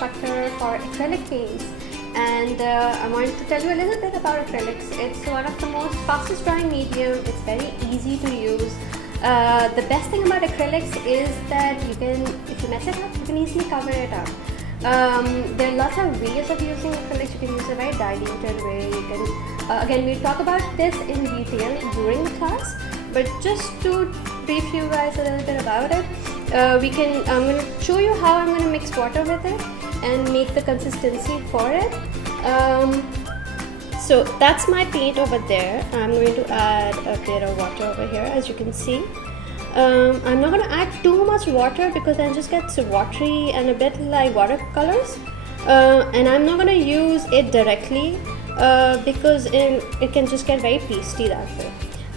instructor for acrylic paints, and I wanted to tell you a little bit about acrylics. It's one of the most fastest drying medium. It's very easy to use. The best thing about acrylics is that you can, if you mess it up, you can easily cover it up. There are lots of ways of using acrylics. You can use a very diluted way. You can, again, we'll talk about this in detail during the class, but just to brief you guys a little bit about it, I'm going to show you how I'm going to mix water with it and make the consistency for it. So that's my paint over there. I'm going to add a bit of water over here, as you can see. I'm not going to add too much water because then it just gets watery and a bit like watercolors. And I'm not going to use it directly because it can just get very pasty that way.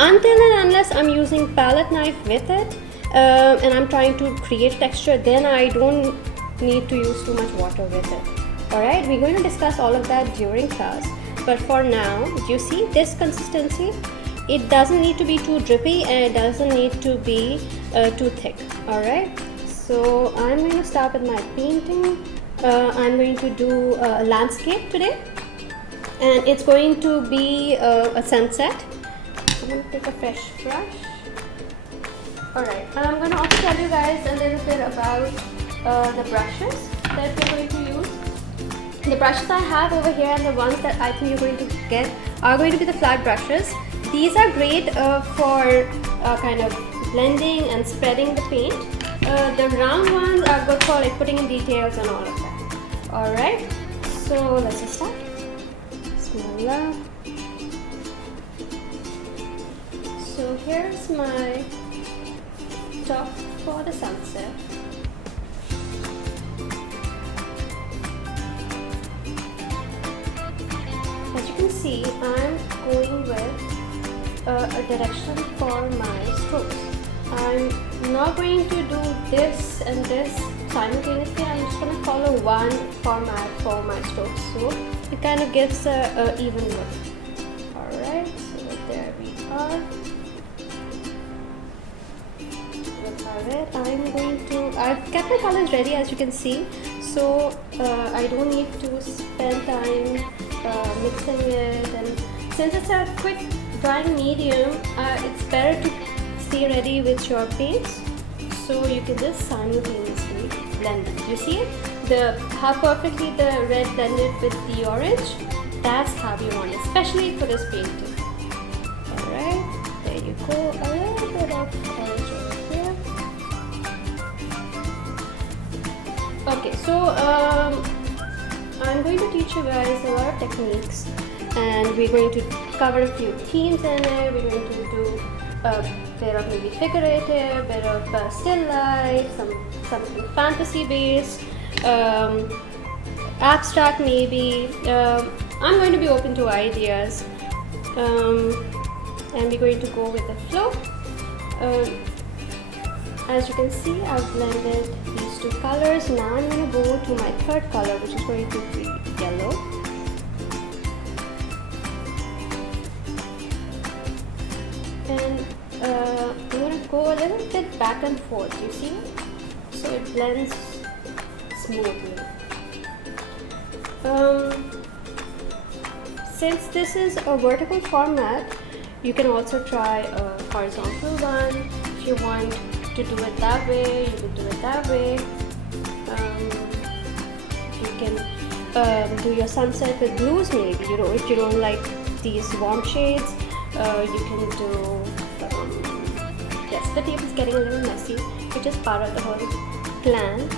Until and unless I'm using palette knife with it and I'm trying to create texture, then I don't need to use too much water with it. Alright, we're going to discuss all of that during class. But for now, you see this consistency? It doesn't need to be too drippy and it doesn't need to be too thick. Alright, so I'm going to start with my painting. I'm going to do a landscape today, and it's going to be a sunset. I'm going to take a fresh brush. Alright, I'm going to also tell you guys a little bit about the brushes that we're going to use. The brushes I have over here and the ones that I think you're going to get are going to be the flat brushes. These are great for kind of blending and spreading the paint. The round ones are good for like putting in details and all of that. Alright, so let's just start. Bismillah. So here's my top for the sunset. As you can see, I'm going with a direction for my strokes. I'm not going to do this and this simultaneously. I'm just going to follow one format for my strokes, so it kind of gives a even look. Alright, so there we are. I've kept my colors ready, as you can see, so I don't need to spend time mixing it, and since it's a quick drying medium, it's better to stay ready with your paints, so you can just simultaneously blend it. You see it? How perfectly the red blended with the orange? That's how you want it, especially for this painting. Alright, there you go, a little bit of orange over here. Okay, so I'm going to teach you guys a lot of techniques, and we're going to cover a few themes in it. We're going to do a bit of maybe figurative, a bit of still life, something fantasy based, abstract maybe. I'm going to be open to ideas, and we're going to go with the flow. As you can see, I've blended these two colors. Now I'm going to go to my third color, which is going to be yellow. And I'm going to go a little bit back and forth, you see? So it blends smoothly. Since this is a vertical format, you can also try a horizontal one. If you want to do it that way, you can do it that way. You can do your sunset with blues maybe, you know, if you don't like these warm shades. You can do, yes, the tape is getting a little messy, which is part of the whole plan.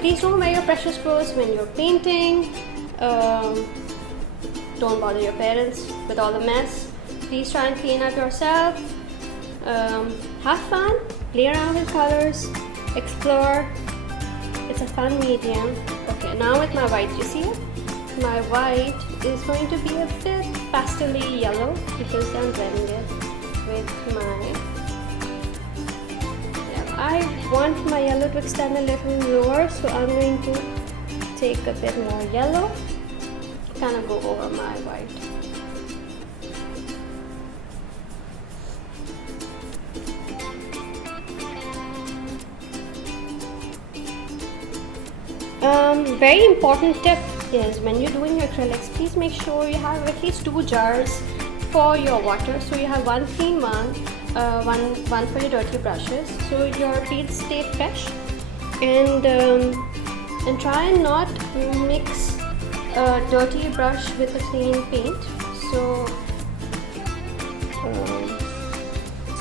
Please don't wear your precious clothes when you're painting. Don't bother your parents with all the mess. Please try and clean up yourself. Have fun, play around with colors, explore. It's a fun medium. Okay, now with my white, you see it? My white is going to be a bit pastel-y yellow because I'm blending it with my... Yeah, I want my yellow to extend a little lower, so I'm going to take a bit more yellow, kind of go over my white. Very important tip is when you're doing your acrylics, please make sure you have at least 2 jars for your water. So you have one clean one, one for your dirty brushes, so your paints stay fresh. And try and not mix a dirty brush with a clean paint, so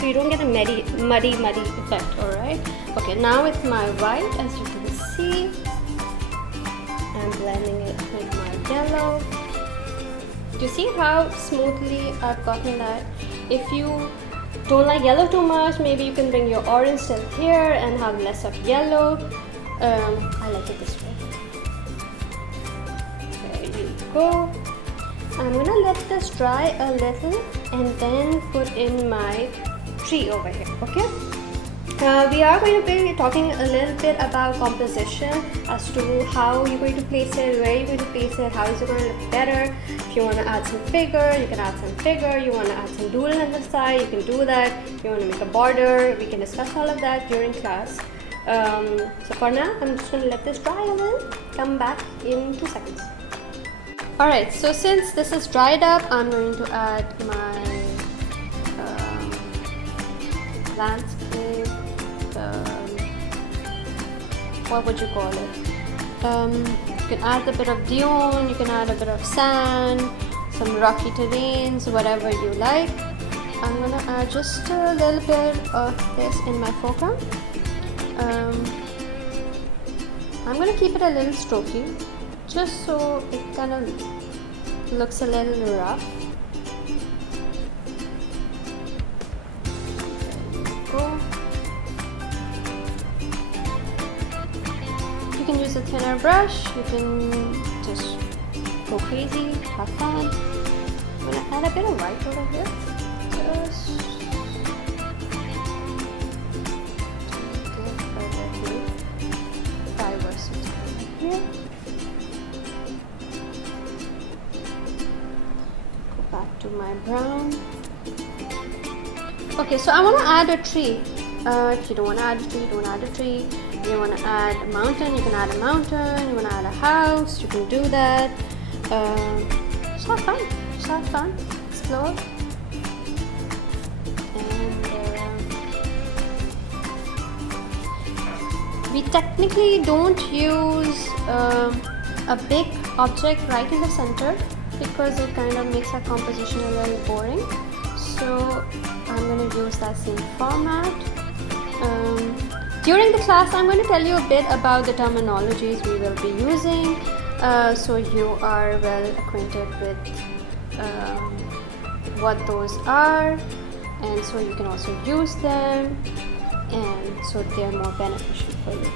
you don't get a muddy effect. Alright, okay, now with my white, as you can see, I'm blending it with my yellow. Do you see how smoothly I've gotten that? If you don't like yellow too much, maybe you can bring your orange still here and have less of yellow. I like it this way. There you go. I'm gonna let this dry a little and then put in my tree over here, okay? We are going to be talking a little bit about composition, as to how you're going to place it, where you're going to place it, how is it going to look better. If you want to add some figure, you can add some figure. You want to add some doodle on the side, you can do that. If you want to make a border, we can discuss all of that during class. So for now, I'm just going to let this dry a little, come back in 2 seconds. Alright, so since this is dried up, I'm going to add my landscape, what would you call it? You can add a bit of dune, you can add a bit of sand, some rocky terrains, whatever you like. I'm gonna add just a little bit of this in my foreground. I'm gonna keep it a little strokey, just so it kind of looks a little rough. Go. You can use a thinner brush, you can just go crazy, have fun. I'm gonna add a bit of white over here, just to give a little diversity here. Go back to my brown. Okay, so I want to add a tree. If you don't want to add a tree, don't add a tree. If you want to add a mountain, you can add a mountain. You want to add a house, you can do that. Just have fun. Just have fun. Explore. And we technically don't use a big object right in the center, because it kind of makes our composition a little boring. So I'm going to use that same format. During the class, I'm going to tell you a bit about the terminologies we will be using, so you are well acquainted with what those are, and so you can also use them, and so they're more beneficial for you.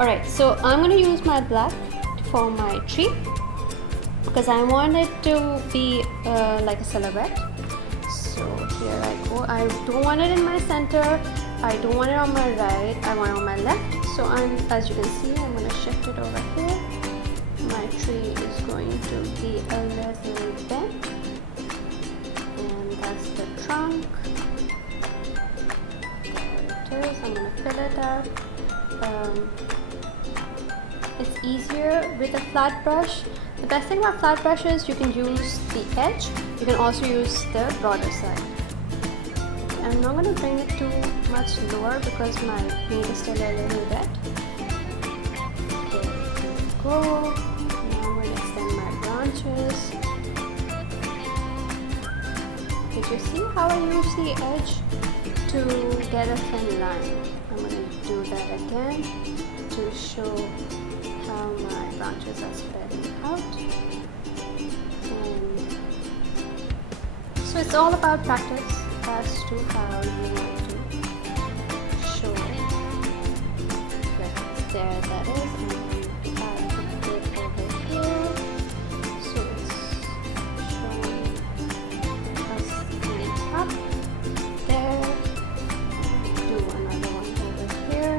Alright, so I'm going to use my black for my tree, because I want it to be like a silhouette. So here I go. I don't want it in my center, I don't want it on my right, I want it on my left. So as you can see, I'm going to shift it over here. My tree is going to be a little bent, and that's the trunk. There it is. I'm going to fill it up. It's easier with a flat brush. The best thing about flat brushes, you can use the edge, you can also use the broader side. I'm not going to bring it too much lower because my paint is still a little wet. There we go. Now I'm going to extend my branches. Did you see how I use the edge to get a thin line? I'm going to do that again to show how my branches are spreading out. And so it's all about practice as to how you want to show where there that is, and I put it over here so it's showing us going up there. Do another one over here.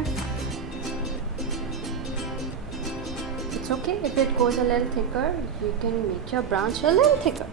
It's okay if it goes a little thicker, you can make your branch a little thicker.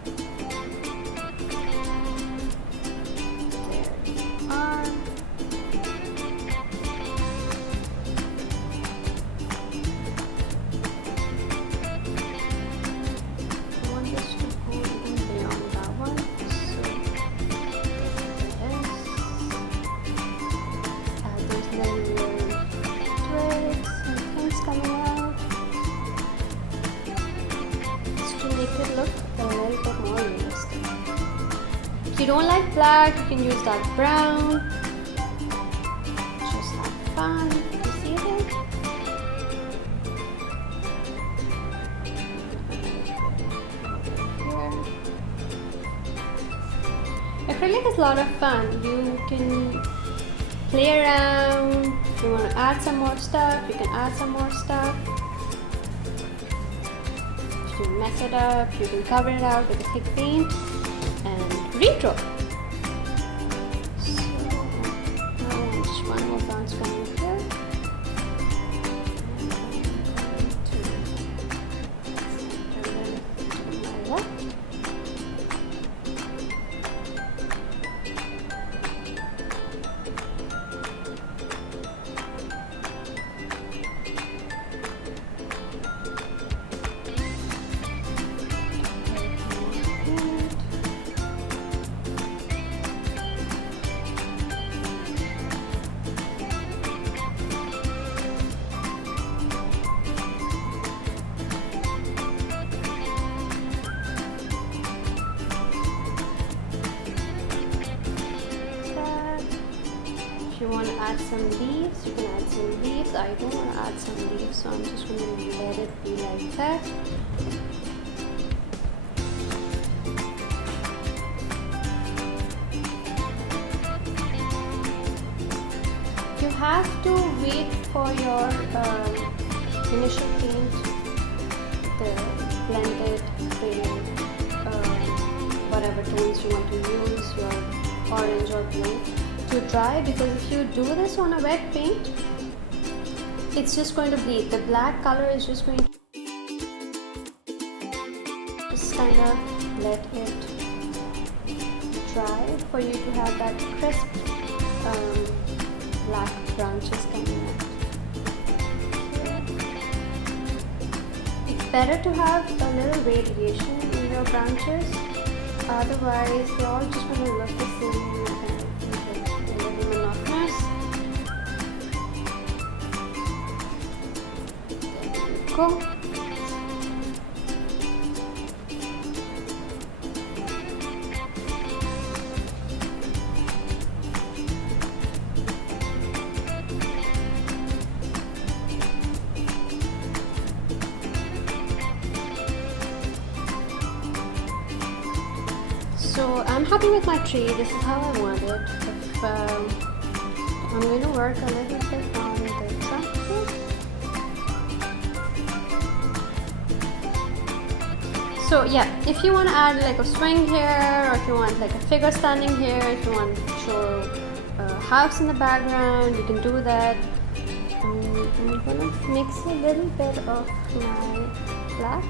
black, you can use dark brown. Just have fun. You see it? Acrylic is a lot of fun. You can play around. If you want to add some more stuff, you can add some more stuff. If you mess it up, you can cover it out with a thick paint and redraw. So now just one more bounce coming here. If you want to add some leaves, you can add some leaves. I don't want to add some leaves, so I'm just going to let it be like that. You have to wait for your initial paint, the blended paint, whatever tones you want to use, your orange or blue, to dry, because if you do this on a wet paint, it's just going to bleed. The black color is just going to just kind of let it dry for you to have that crisp black branches coming out. It's better to have a little variation in your branches, otherwise they're all just going to look the same. Go. So I'm happy with my tree. This is how I want it. If, I'm going to work a little bit on the trunk here. So yeah, if you want to add like a swing here, or if you want like a figure standing here, if you want to show a house in the background, you can do that. I'm gonna mix a little bit of my black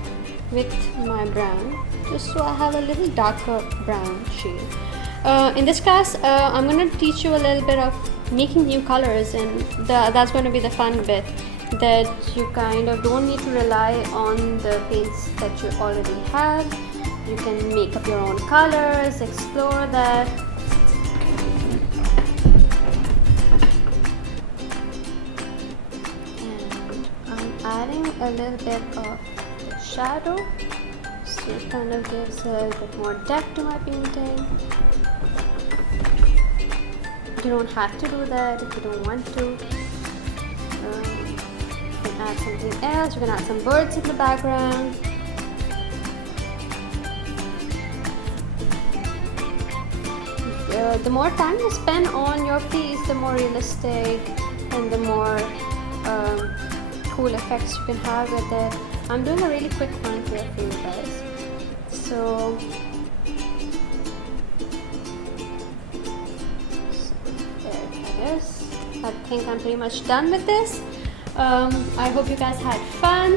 with my brown, just so I have a little darker brown shade. In this class, I'm gonna teach you a little bit of making new colors, and that's going to be the fun bit. That you kind of don't need to rely on the paints that you already have. You can make up your own colors, explore that. And I'm adding a little bit of shadow, so it kind of gives a bit more depth to my painting. You don't have to do that if you don't want to. Add something else. You can add some birds in the background. The more time you spend on your piece, the more realistic and the more cool effects you can have with it. I'm doing a really quick one here for you guys. So there it is. I think I'm pretty much done with this. I hope you guys had fun.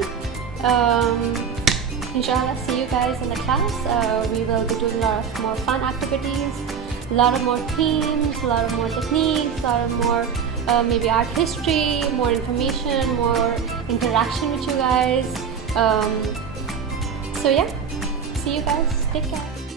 Inshallah, see you guys in the class. We will be doing a lot of more fun activities, a lot of more themes, a lot of more techniques, a lot of more maybe art history, more information, more interaction with you guys. So yeah, see you guys. Take care.